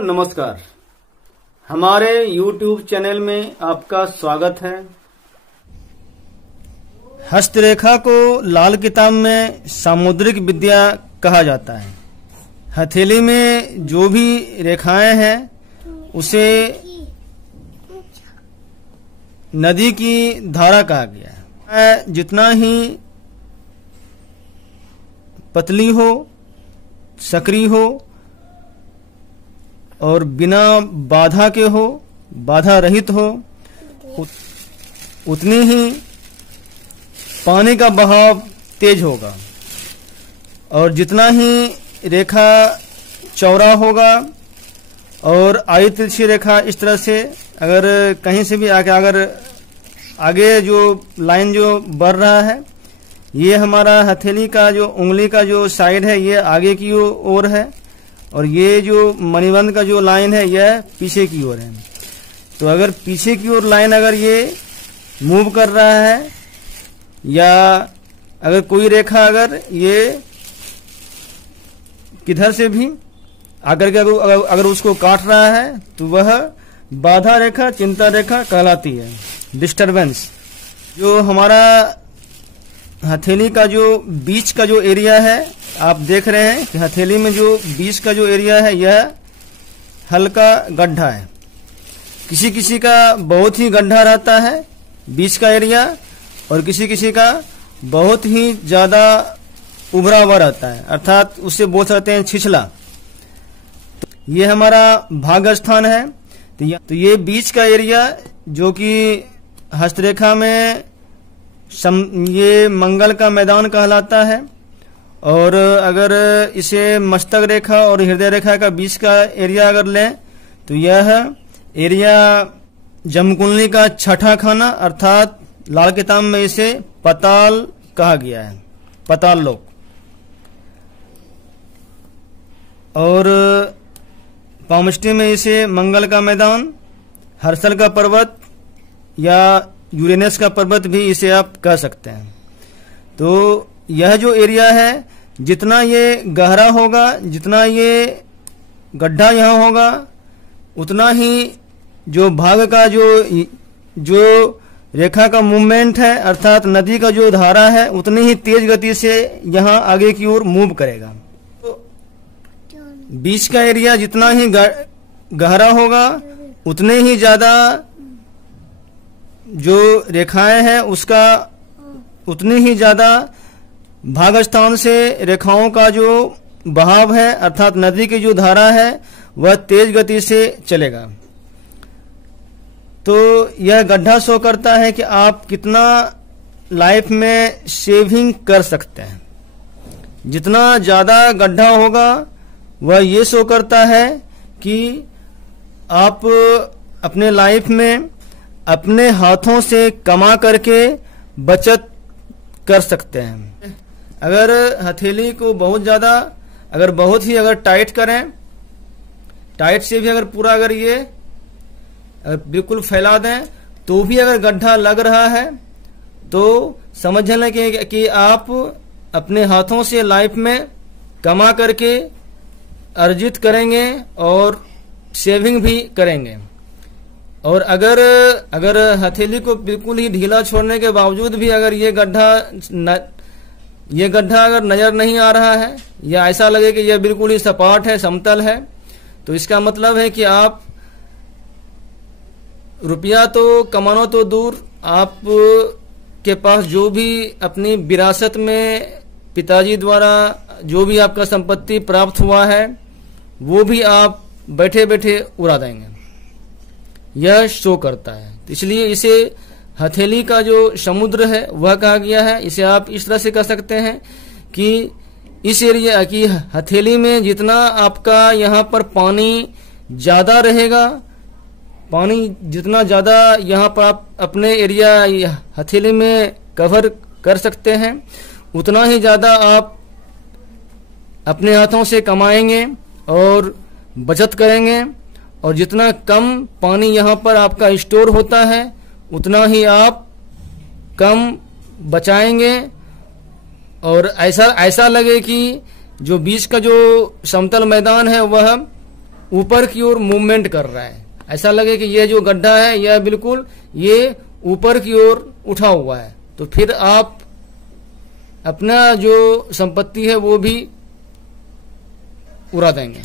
नमस्कार। हमारे YouTube channel में आपका स्वागत है। हस्तरेखा को लाल किताब में सामुद्रिक विद्या कहा जाता है। हथेली में जो भी रेखाएं हैं उसे नदी की धारा कहा गया है। जितना ही पतली हो, सक्रिय हो और बिना बाधा के हो, बाधा रहित हो, उतनी ही पानी का बहाव तेज होगा। और जितना ही रेखा चौड़ा होगा और आयत तिरछी रेखा इस तरह से अगर कहीं से भी अगर आगे जो लाइन जो बढ़ रहा है, ये हमारा हथेली का जो उंगली का जो साइड है ये आगे की ओर है और ये जो मणिबंध का जो लाइन है यह पीछे की ओर है। तो अगर पीछे की ओर लाइन अगर ये मूव कर रहा है या अगर कोई रेखा अगर ये किधर से भी आकर के अगर उसको काट रहा है तो वह बाधा रेखा, चिंता रेखा कहलाती है। डिस्टरबेंस जो हमारा हथेली का जो बीच का जो एरिया है, आप देख रहे हैं कि हथेली में जो बीच का जो एरिया है यह हल्का गड्ढा है। किसी किसी का बहुत ही गड्ढा रहता है बीच का एरिया और किसी किसी का बहुत ही ज्यादा उभरा हुआ रहता है, अर्थात उससे बोल सकते हैं छिछला। तो ये हमारा भाग स्थान है। तो ये बीच का एरिया जो कि हस्तरेखा में ये मंगल का मैदान कहलाता है। और अगर इसे मस्तक रेखा और हृदय रेखा का बीच का एरिया अगर लें तो यह एरिया जमकुंडली का छठा खाना, अर्थात लाल किताब में इसे पताल कहा गया है, पताल लोक। और पामष्टी में इसे मंगल का मैदान, हर्षल का पर्वत या यूरेनस का पर्वत भी इसे आप कह सकते हैं। तो यह जो एरिया है जितना ये गहरा होगा, जितना ये गड्ढा यहाँ होगा, उतना ही जो भाग का जो रेखा का मूवमेंट है, अर्थात नदी का जो धारा है, उतनी ही तेज गति से यहाँ आगे की ओर मूव करेगा। तो बीच का एरिया जितना ही गहरा होगा उतने ही ज्यादा जो रेखाएं हैं उसका उतनी ही ज्यादा भाग स्थान से रेखाओं का जो बहाव है, अर्थात नदी की जो धारा है, वह तेज गति से चलेगा। तो यह गड्ढा शो करता है कि आप कितना लाइफ में सेविंग कर सकते हैं। जितना ज्यादा गड्ढा होगा वह ये शो करता है कि आप अपने लाइफ में अपने हाथों से कमा करके बचत कर सकते हैं। अगर हथेली को बहुत ज्यादा बहुत ही टाइट करें, टाइट से भी अगर पूरा ये बिल्कुल फैला दें तो भी अगर गड्ढा लग रहा है तो समझ लें कि आप अपने हाथों से लाइफ में कमा करके अर्जित करेंगे और सेविंग भी करेंगे। और अगर हथेली को बिल्कुल ही ढीला छोड़ने के बावजूद भी अगर ये गड्ढा अगर नजर नहीं आ रहा है या ऐसा लगे कि यह बिल्कुल ही सपाट है, समतल है, तो इसका मतलब है कि आप रुपया तो कमाना तो दूर, आप के पास जो भी अपनी विरासत में पिताजी द्वारा जो भी आपका संपत्ति प्राप्त हुआ है वो भी आप बैठे बैठे उड़ा देंगे। यह शो करता है। तो इसलिए इसे हथेली का जो समुद्र है वह कहा गया है। इसे आप इस तरह से कह सकते हैं कि इस एरिया की हथेली में जितना आपका यहाँ पर पानी ज्यादा रहेगा, पानी जितना ज्यादा यहाँ पर आप अपने एरिया हथेली में कवर कर सकते हैं, उतना ही ज्यादा आप अपने हाथों से कमाएंगे और बचत करेंगे। और जितना कम पानी यहाँ पर आपका स्टोर होता है उतना ही आप कम बचाएंगे। और ऐसा लगे कि जो बीच का जो समतल मैदान है वह ऊपर की ओर मूवमेंट कर रहा है, ऐसा लगे कि यह जो गड्ढा है यह बिल्कुल ये ऊपर की ओर उठा हुआ है, तो फिर आप अपना जो संपत्ति है वो भी उड़ा देंगे।